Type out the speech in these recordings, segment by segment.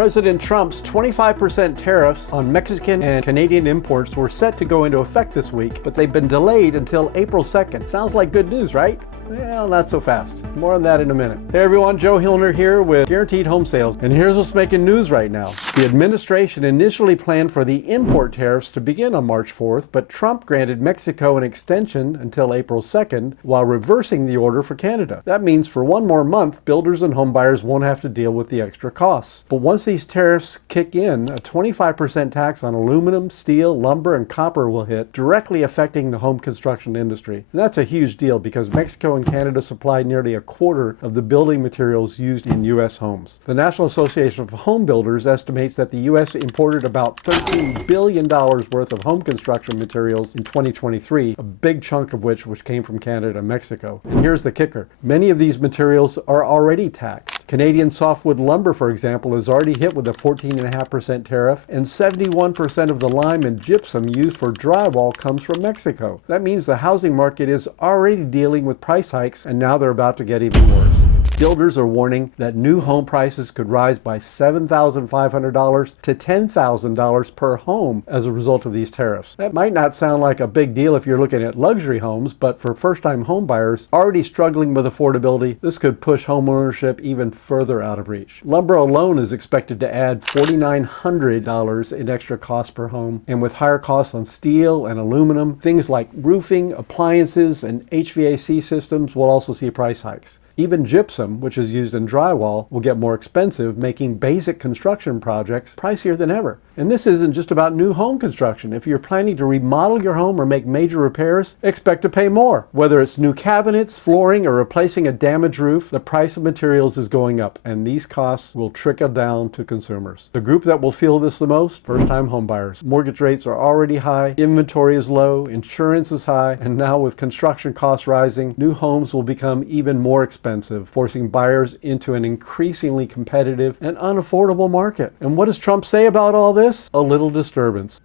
President Trump's 25% tariffs on Mexican and Canadian imports were set to go into effect this week, but they've been delayed until April 2nd. Sounds like good news, right? Well, not so fast. More on that in a minute. Hey everyone, Joe Hillner here with Guaranteed Home Sales. And here's what's making news right now. The administration initially planned for the import tariffs to begin on March 4th, but Trump granted Mexico an extension until April 2nd while reversing the order for Canada. That means for one more month, builders and home buyers won't have to deal with the extra costs. But once these tariffs kick in, a 25% tax on aluminum, steel, lumber, and copper will hit, directly affecting the home construction industry. And that's a huge deal because Mexico and Canada supply nearly a quarter of the building materials used in U.S. homes. The National Association of Home Builders estimates that the U.S. imported about $13 billion worth of home construction materials in 2023, a big chunk of which came from Canada and Mexico. And here's the kicker. Many of these materials are already taxed. Canadian softwood lumber, for example, is already hit with a 14.5% tariff, and 71% of the lime and gypsum used for drywall comes from Mexico. That means the housing market is already dealing with price hikes, and now they're about to get even worse. Builders are warning that new home prices could rise by $7,500 to $10,000 per home as a result of these tariffs. That might not sound like a big deal if you're looking at luxury homes, but for first-time home buyers already struggling with affordability, this could push home ownership even further out of reach. Lumber alone is expected to add $4,900 in extra cost per home, and with higher costs on steel and aluminum, things like roofing, appliances, and HVAC systems will also see price hikes. Even gypsum, which is used in drywall, will get more expensive, making basic construction projects pricier than ever. And this isn't just about new home construction. If you're planning to remodel your home or make major repairs, expect to pay more. Whether it's new cabinets, flooring, or replacing a damaged roof, the price of materials is going up, and these costs will trickle down to consumers. The group that will feel this the most? First-time home buyers. Mortgage rates are already high, inventory is low, insurance is high, and now with construction costs rising, new homes will become even more expensive, forcing buyers into an increasingly competitive and unaffordable market. And what does Trump say about all this? A little disturbance.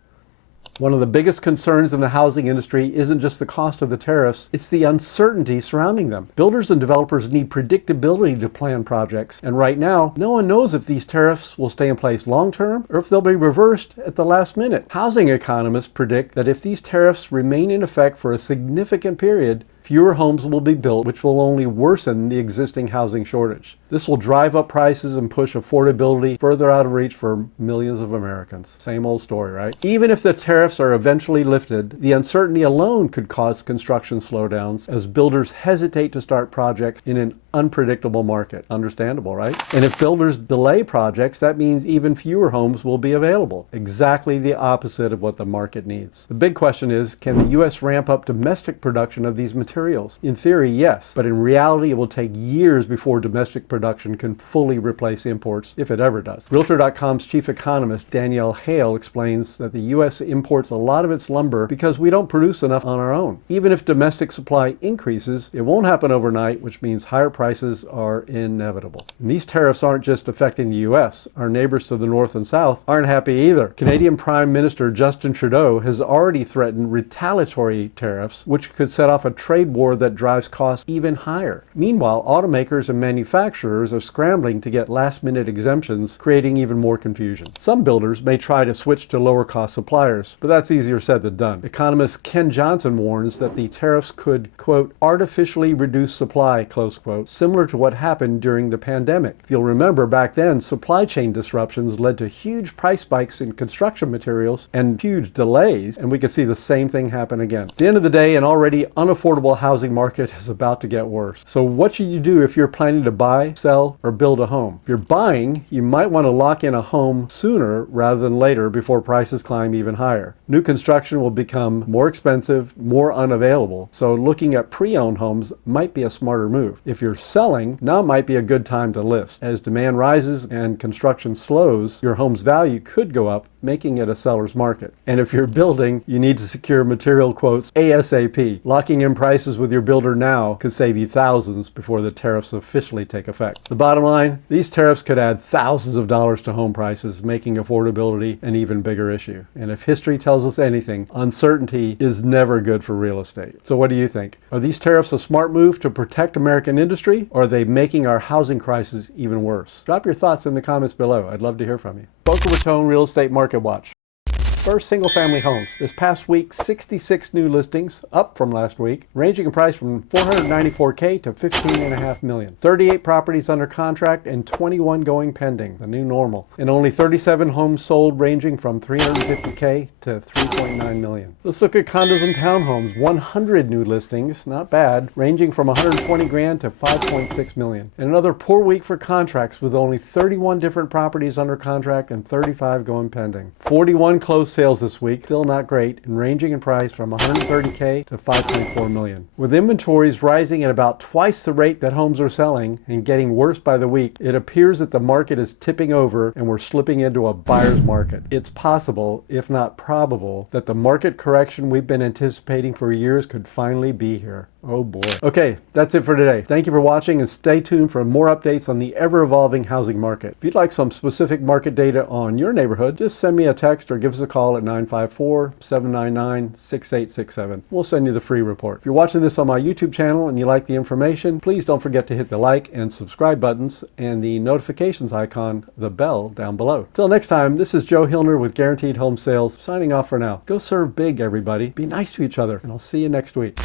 One of the biggest concerns in the housing industry isn't just the cost of the tariffs, it's the uncertainty surrounding them. Builders and developers need predictability to plan projects, and right now, no one knows if these tariffs will stay in place long-term or if they'll be reversed at the last minute. Housing economists predict that if these tariffs remain in effect for a significant period, fewer homes will be built, which will only worsen the existing housing shortage. This will drive up prices and push affordability further out of reach for millions of Americans. Same old story, right? Even if the tariffs are eventually lifted, the uncertainty alone could cause construction slowdowns as builders hesitate to start projects in an unpredictable market. Understandable, right? And if builders delay projects, that means even fewer homes will be available. Exactly the opposite of what the market needs. The big question is, can the U.S. ramp up domestic production of these materials? In theory, yes, but in reality, it will take years before domestic production can fully replace imports, if it ever does. Realtor.com's chief economist, Danielle Hale, explains that the U.S. imports a lot of its lumber because we don't produce enough on our own. Even if domestic supply increases, it won't happen overnight, which means higher prices are inevitable. And these tariffs aren't just affecting the U.S. Our neighbors to the north and south aren't happy either. Canadian Prime Minister Justin Trudeau has already threatened retaliatory tariffs, which could set off a trade war that drives costs even higher. Meanwhile, automakers and manufacturers are scrambling to get last-minute exemptions, creating even more confusion. Some builders may try to switch to lower-cost suppliers, but that's easier said than done. Economist Ken Johnson warns that the tariffs could, quote, artificially reduce supply, close quote, similar to what happened during the pandemic. If you'll remember, back then, supply chain disruptions led to huge price spikes in construction materials and huge delays, and we could see the same thing happen again. At the end of the day, an already unaffordable housing market is about to get worse. So what should you do if you're planning to buy, sell, or build a home? If you're buying, you might want to lock in a home sooner rather than later before prices climb even higher. New construction will become more expensive, more unavailable, so looking at pre-owned homes might be a smarter move. If you're selling, now might be a good time to list. As demand rises and construction slows, your home's value could go up, making it a seller's market. And if you're building, you need to secure material quotes ASAP. Locking in prices with your builder now could save you thousands before the tariffs officially take effect. The bottom line, these tariffs could add thousands of dollars to home prices, making affordability an even bigger issue. And if history tells us anything, uncertainty is never good for real estate. So what do you think? Are these tariffs a smart move to protect American industry? industry, or are they making our housing crisis even worse? Drop your thoughts in the comments below. I'd love to hear from you. Boca Raton Real Estate Market Watch. First, single-family homes. This past week, 66 new listings, up from last week, ranging in price from $494K to $15.5 million. 38 properties under contract and 21 going pending, the new normal. And only 37 homes sold, ranging from $350K to $3.9 million. Let's look at condos and townhomes. 100 new listings, not bad, ranging from $120,000 to $5.6 million. And another poor week for contracts, with only 31 different properties under contract and 35 going pending. 41 closed sales this week, still not great, and ranging in price from $130K to $5.4 million. With inventories rising at about twice the rate that homes are selling and getting worse by the week, it appears that the market is tipping over and we're slipping into a buyer's market. It's possible, if not probable, that the market correction we've been anticipating for years could finally be here. Oh boy. Okay, that's it for today. Thank you for watching, and stay tuned for more updates on the ever-evolving housing market. If you'd like some specific market data on your neighborhood, just send me a text or give us a call at 954-799-6867. We'll send you the free report. If you're watching this on my YouTube channel and you like the information, please don't forget to hit the like and subscribe buttons and the notifications icon, the bell, down below. Till next time, this is Joe Hillner with Guaranteed Home Sales, signing off for now. Go serve big, everybody. Be nice to each other, and I'll see you next week.